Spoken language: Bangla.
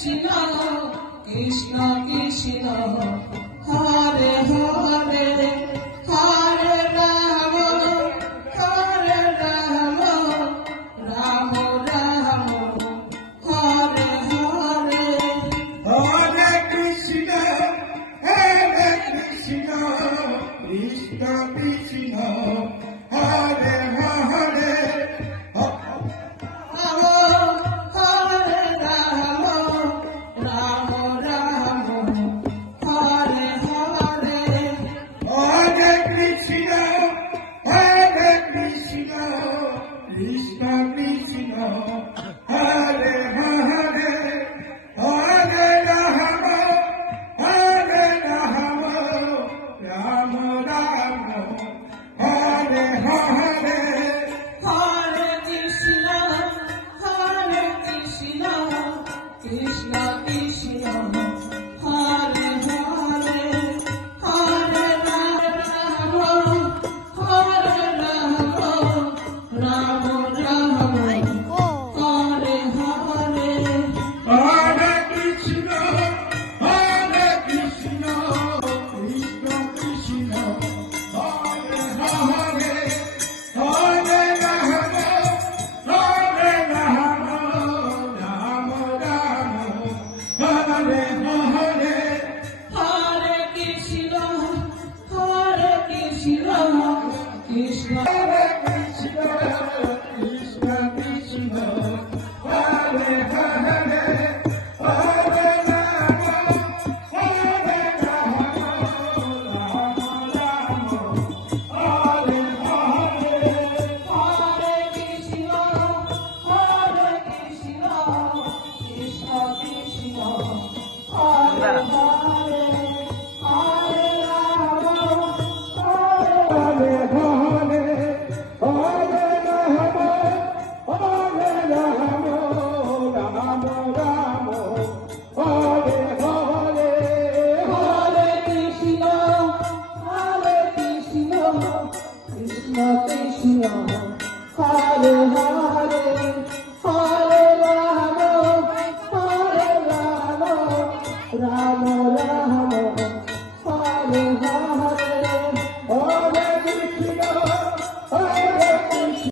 Krishna Krishna Krishna Hare Hare Hare Ram Ram Ram Hare Hare Hare Krishna Krishna Krishna Hare Hare Krishna Krishna Hare Hare Hare Rama Rama Rama Hare Hare Hare Krishna Krishna Krishna Hare Hare Hare Rama Rama Hare